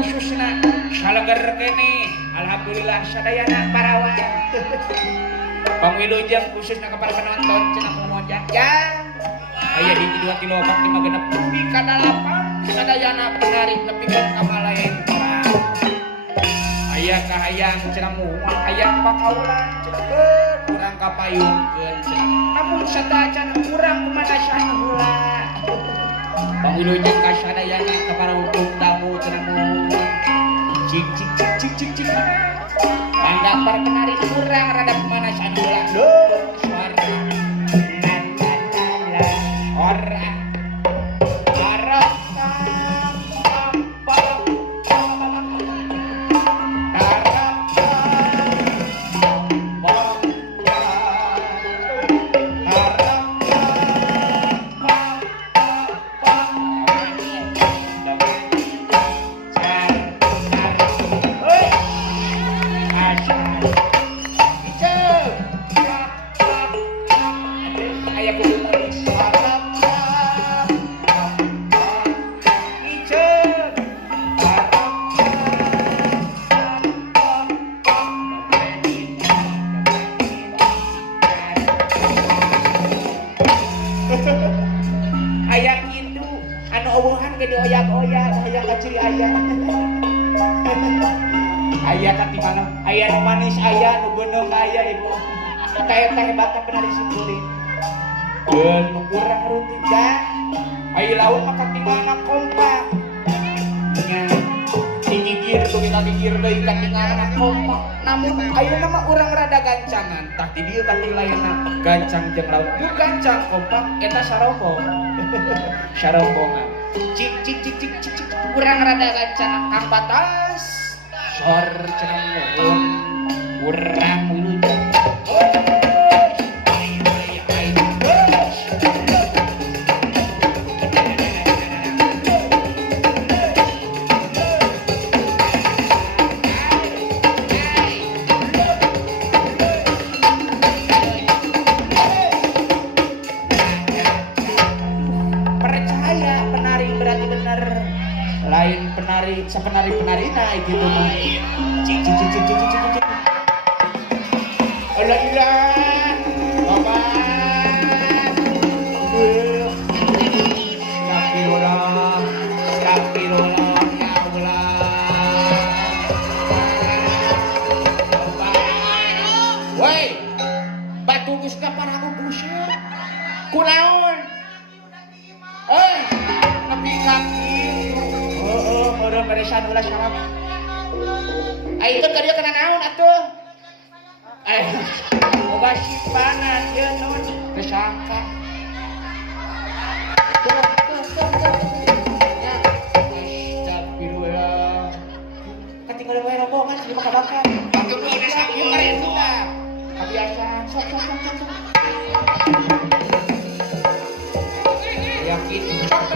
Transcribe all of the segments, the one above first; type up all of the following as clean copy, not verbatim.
khususna saleger kene alhamdulillah sadayana parawan pangwilujeng khususna kepada penonton cenah momojan ya aya hiji 2 3 4 5 genep dugi ka 8 sadayana penari nepikeun ka malayan aya kahayang cenah mual hayang pakaulan cenah urang kapayungkeun cenah namun sadayana urang pemanasan heula pangwilujeng ka sadayana kepada hukum tamu cenah mual cik cik cik cik cik cik mangga para penari urang rada pemanasan heula suara ora aya katimana aya nu manis aya nu beuneu aya ibu eta hebatna penari simkuring nu urang runtija aya lauk mah katimana kompak nya digigir tuh kita gigir deui katinggalna kompak namun ayeuna mah urang rada gancangan tah di dieu katilayana gancang jeung lauk nu gancang kompak eta sarombong sarombongan cik cik cik cik cik cik urang rada gancangan kang batas sor cenah nuhun urang wilujeng percaya penari berarti bener lain penari sepenari-penarina gitu mah cik cik cik cik cik cik cik Allah ilah bapak astagfirullah ya Allah woi batu geus kaparagu buset kunaon nepi kaki meureun beresan ulah sarap ayeuna ka dieu kana naon atuh boga simpanan ieu non kesangka astagfirullah katinggal wae rombongan di bakar-bakar atuh geus sakieu karetu kebiasaan sok yakin sok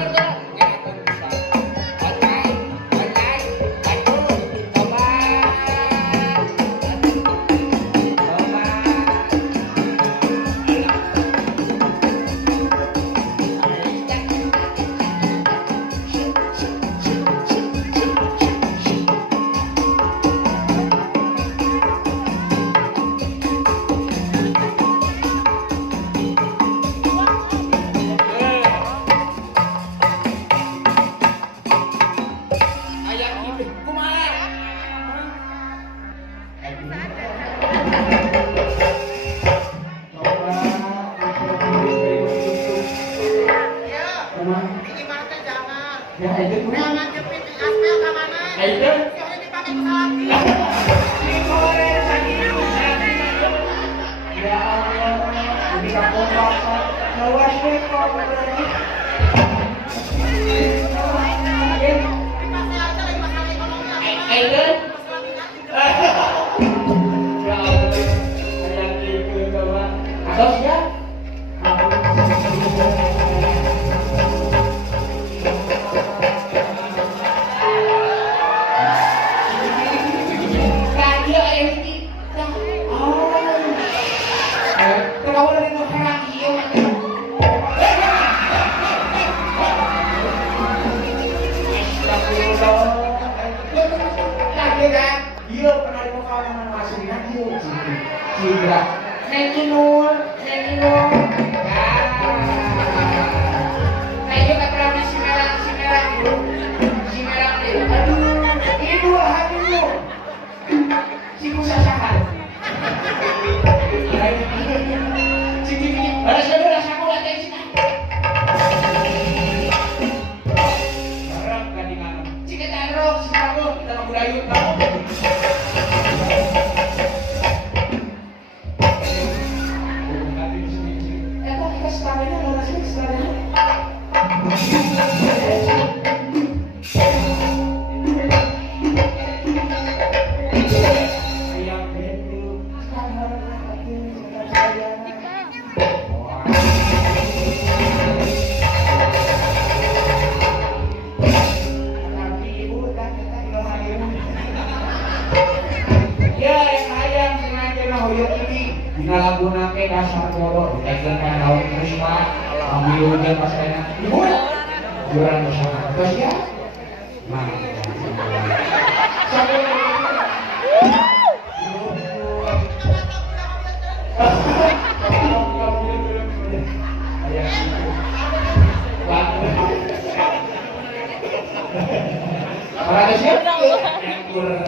Iya kan? Iya pernah di muka orang aslinya iya Cindra. Neng Inul. Kayak keterangan si merang itu. Si merang itu. Aduh, itu aduh. Si kusasahan. Si gini, balas aku lagi sini. Orang kadingan. Cik taruh, si kamu kita mau budayut kamu. Ngalagunake dasar bodoh ditekan kan daun terima ambil hujan pas kena ibu kurang bersama terus ya nah orang siapa yang kurang